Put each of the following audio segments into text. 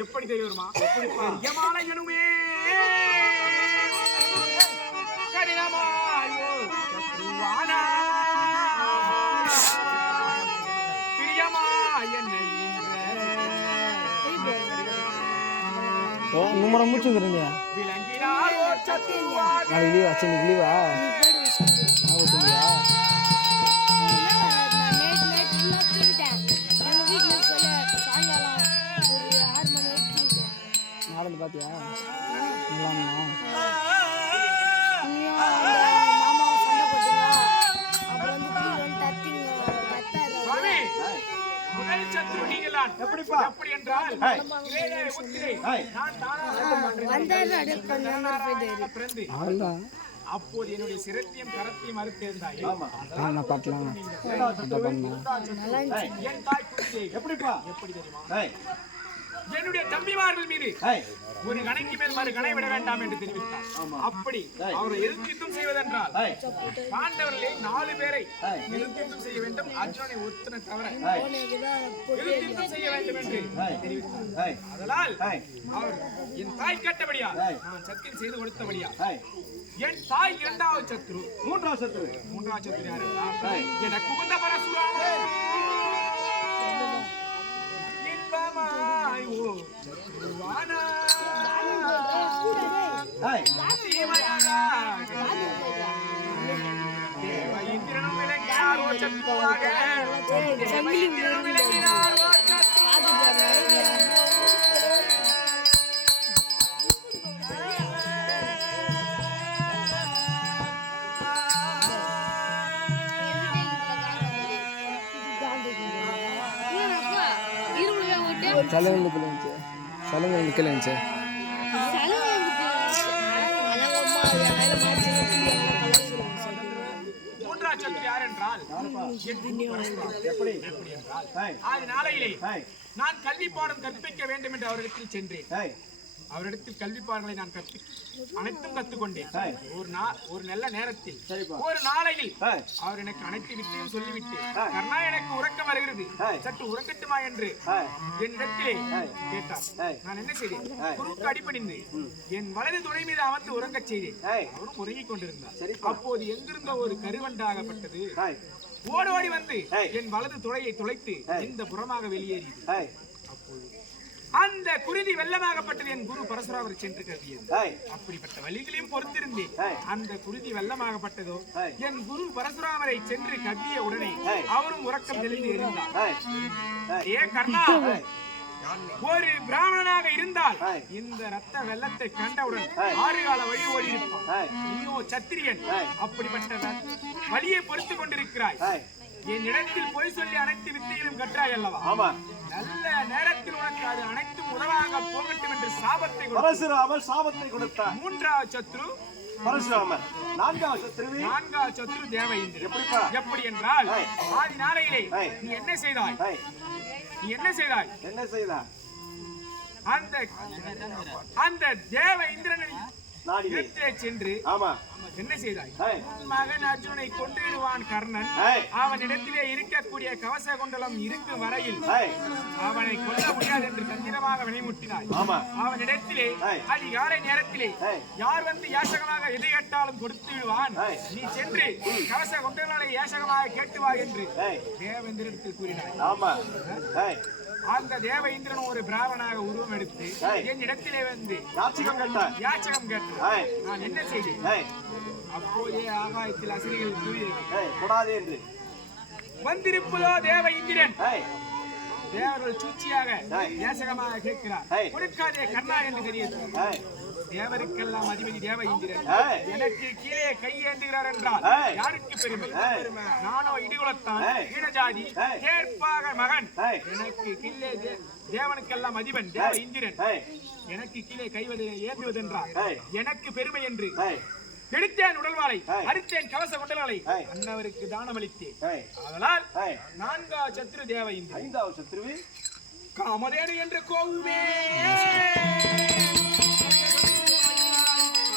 எப்படி தெரிய வருமா எப்படி எமான எனுமே கடினமாயோ சத்ருவானா ஓர் சத்ருவாக நாளைக்கு லீவா லீவா அப்போது என்னுடைய சிரத்தையும் கரத்தையும் அறுத்திருந்தாய் ஆமா. பாட்டலாம் என் தாய் எப்படிப்பா? எப்படி தெரியுமா? ஹாய் என்னுடைய தம்பிமார்கள் மீது ஒரு கணைக்கு மேல் மறு கணை விட வேண்டாம் என்று தெரிவித்தார். அப்படி அவரை எதிர்த்து செய்வதென்றால் பாண்டவர்களே நாலு பேரை ஹாய். எதிர்த்து செய்ய வேண்டும் அர்ஜுனனை ஒருத்தனை தவிர ஹாய். போனதுதான் பொட்டி எதிர்த்து செய்ய வேண்டும் என்று தெரிவித்தார். அதனால் அவர் என் தாய் கட்டபடியா. நான் சத்தியம் செய்து கொடுத்தபடியா என் தாய் இரண்டாவது சத்ரு. மூன்றாவது சத்துரு மூன்றாவது சத்ரு யாரு. எனக்கு உகந்த பரசுராம இன்பமாய் ஓ சத்ருவானா இந்திரனும் விளங்கினாரோ தேவ இந்திரனும் விளங்கினாரோ மூன்றாவது சத்ரு யார் என்றால் எப்படி ஹாய் நான் கல்வி பாடம் கற்பிக்க வேண்டும் என்று அவரிடத்தில் சென்றேன். அவரிடத்தில் கல்வி பாடங்களை நான் கற்பி அனைத்தும் கற்றுக்கொண்டேன் ஹாய். ஒரு நா ஒரு நல்ல நேரத்தில் ஒரு நாளையில் அவர் எனக்கு அனைத்து வித்தையும் சொல்லிவிட்டு. கர்ணா எனக்கு உறக்கம் வருகிறது. சற்று உறக்கட்டுமா என்று என்னிடத்திலே. கேட்டார். நான் என்ன செய்தேன் ஹாய். குறுக்கு அடிபணிந்து என் வலது துணை மீது அமர்ந்து உறங்கச் செய்தேன் அவரும் உறங்கிக் கொண்டிருந்தார். அப்போது எங்கிருந்த ஒரு கருவண்டாகப்பட்டது ஹாய் ஓடி ஓடி வந்து. என் வலது துளையை துளைத்து. இந்த புறமாக வெளியேறியது ஹாய் அந்த குருதி வெள்ளமாகப்பட்டது என் குரு பரசுராமர் சென்று ஹாய் அப்படிப்பட்ட வழிகளையும் பொறுத்திருந்தேன். அந்த குருதி வெள்ளமாகப்பட்டதோ. என் குரு பரசுராமரை சென்று கவ்விய உடனே. அவரும் உறக்கம் தெளிந்து இருந்தார் ஏ கர்ணா ஒரு பிராமணனாக இருந்தால். இந்த ரத்த வெள்ளத்தை கண்டவுடன். ஆறு கால வழி ஓடி இருப்பான் நீயோ சத்திரியன். அப்படிப்பட்ட வழியை பொறுத்து கொண்டிருக்கிறாய் என் இடத்தில் பொய் சொல்லி அனைத்து வித்தையிலும் கற்றாய் அல்லவா? ஆமா. நல்ல நேரத்தில் உனக்கு அது அனைத்தும் உதவாக போகட்டும் என்று சாபத்தை. பரசுராமர் சாபத்தை கொடுத்தார். மூன்றாவது சத்ரு. பரசுராமர் நான்காவது சத்துருவி நான்காவது சத்ரு தேவயிந்திரன் எப்படிப்பா? எப்படி என்றால். ஆதி நாளையிலே. நீ என்ன செய்தாய்? நீ என்ன செய்தாய்? என்ன செய்தார் அந்த அந்த தேவ இந்திரனை சென்று ஆமா. என்ன செய்தாய்? மகன் அர்ஜுனை கொன்றிடுவான் கர்ணன். அவனிடத்திலே இருக்கக்கூடிய கவச குண்டலம் இருக்கும் வரையில் அவனை கொல்ல முடியாது என்று தந்திரமாக வினைமுட்டினாய் ஆமா. அவனிடத்திலே. அதிகாலை நேரத்திலே. யார் வந்து யாசகமாக எது கேட்டாலும் கொடுத்து விடுவான். நீ சென்று கவச குண்டலனை யாசகமாக கேட்டு வா என்று தேவேந்திரத்தில் கூறினாய். ஆமா. அந்த தேவேந்திரன் ஒரு பிராமணாக உருவம் எடுத்து. என் இடத்திலே வந்து யாச்சிகம் கேட்டார் யாச்சகம் கேட்டான் ஹாய் நான் என்ன செய்தேன்? அப்போதே ஆகாயத்தில் அசிரிகள் கூறியது கூடாது என்று. வந்திருப்பதோ தேவ இந்திரன் தேவர்கள் சூழ்ச்சியாக ஹாய். யாசகமாக கேட்கிறார். கொடுக்காதே கண்ணா என்று தெரியுது ஹாய் தேவருக்கெல்லாம் அதிபதி தேவ இந்திரன். எனக்கு கீழே கை ஏந்துகிறார் என்றால். யாருக்கு பெருமை. நானோ இடிகுலத்தான். ஈனஜாதி. கேட்பாக மகன். எனக்கு கீழே தேவனுக்கெல்லாம் அதிபன் தேவ. இந்திரன் எனக்கு கீழே கைவது ஏந்துவதென்றால். எனக்கு பெருமை என்று எடுத்தேன் உடல்வாளை. அரித்தேன் கவச குண்டலாலை ஹாய். அன்னவருக்கு தானமளித்தேன் அதனால் ஹாய் நான்கா சத்ரு தேவ இந்திரன் ஐந்தாவது சத்துருவி காமதேனு என்று கோவுமே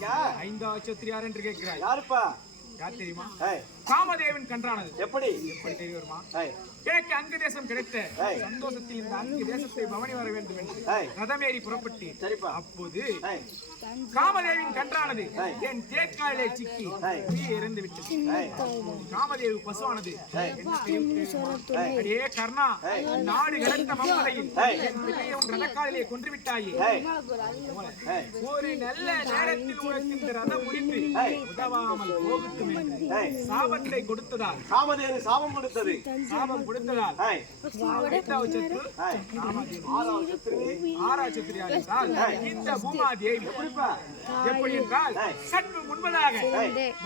யார் என்று கேட்கிறாய் யாருப்பா? யார் தெரியுமா? காமதேவன் கன்றானது எப்படி எனக்கு அங்கு தேசம் கிடைத்த. சந்தோஷத்தில் இந்த அங்கு தேசத்தை பவனி வர வேண்டும் என்று. ரதமேறி புறப்பட்டேன் சரிப்பா அப்போது காமதேவின் கன்றானது. என் தேக்காலிலே சிக்கி. உயிரை இறந்து விட்டது காமதேவி பசுவானது ஏய். என்ன செய்யும் தெரியுமா? அடே கர்ணா நாடு கடந்த மம்மதையில். என் பிள்ளையை உன் ரதக்காலிலே கொன்று விட்டாயே ஒரு நல்ல நேரத்தில் உனக்கு இந்த ரதம் முடித்து. உதவாமல் போகட்டும் என்று சாபத்தை கொடுத்ததால். காமதேனு சாபம் கொடுத்தது. சாபம் கொடுத்ததால். ஐந்தாவது சத்ரு ஆறாவது என்றால் இந்த பூமாதேவி எப்படிப்பா? எப்படி என்றால். சற்று முன்பதாக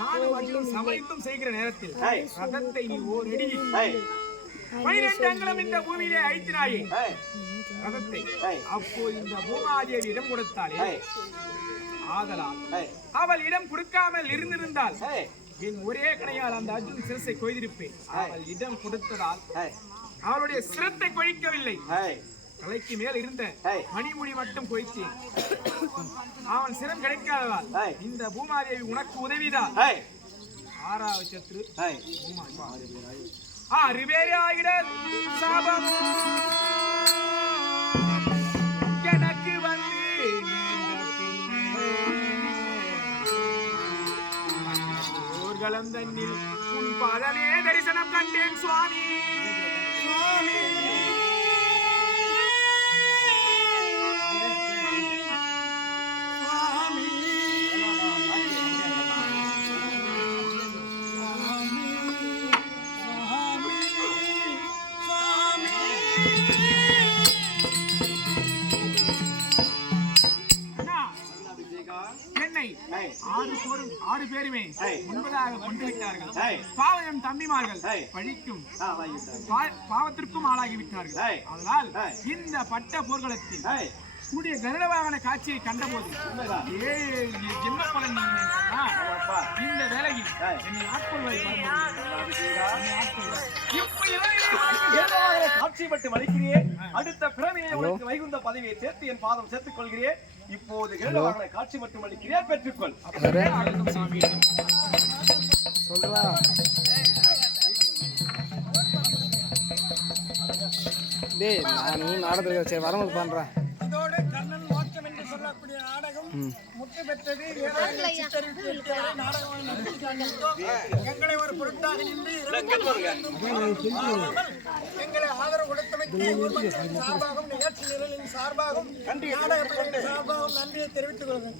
நானும் அகிலும் சமைத்தும் செய்கிற நேரத்தில் ரதத்தை நீ ஓர் அடி ஏய் பனிரெண்டு அங்குலம் இந்த பூமியிலே அழித்தினாயே. ரதத்தை ஏய் அப்போது இந்த பூமாதேவி இடம் கொடுத்தாலே ஆதலால் அவள் இடம் கொடுக்காமல் இருந்திருந்தால் என் ஒரே கணையால் அந்த அர்ஜுன் சிரசை கொய்திருப்பேன். அவள் இடம் கொடுத்ததால் அவளுடைய சிரத்தை கொழிக்கவில்லை. தலைக்கு மேல் இருந்த. மணிமுடி மட்டும் கொய்த்தேன். அவன் சிரம் கிடைக்காததால். இந்த பூமாதேவி உனக்கு உதவிதான். ஆறாவது சத்ரு. ஆறு பேராகிட சாபம். ஊர்வலம் உன் பாதமே தரிசனம் கண்டேன் சுவாமி. Thank you. என்னை ஆறு பேரும் ஆறு பேருமே. முன்பதாக கொண்டு விட்டார்கள் பாவம் தம்பிமார்கள். பழிக்கும் பாவத்திற்கும் ஆளாகி விட்டார்கள் ஏய். அதனால். இந்த பட்ட போர்க்களத்தில் கூடிய கருட வாகன காட்சியை கண்டபோது என்ன பலன் இந்த வேளையில் ஏய். என்னை ஆட்கொள்வாய் பாருங்கள். அபிஷேகா என்னை ஆட்கொள்வாய். இப்ப இரவிலே ஏகமாக காட்சி மட்டும் அளிக்கிறேன். அடுத்த பிறவியை உனக்கு வைகுந்த பதவியை சேர்த்து என் பாதம் சேர்த்துக் கொள்கிறேன். இப்போது காட்சி மட்டும் அளிக்கிறேன் பெற்றுக்கொள். சொல்றா டேய் நானும் நாடகத்துக்கு சரி வரும்போது பண்ணுறேன் பெற்றது. எங்களை ஒரு பொருட்டாக நின்று எங்களை ஆதரவு கொடுத்தமைக்கு சார்பாகவும் நிகழ்ச்சி நிரலின் சார்பாகவும் நாடகத்தின் சார்பாகவும் நன்றியை தெரிவித்துக் கொள்கிறேன்.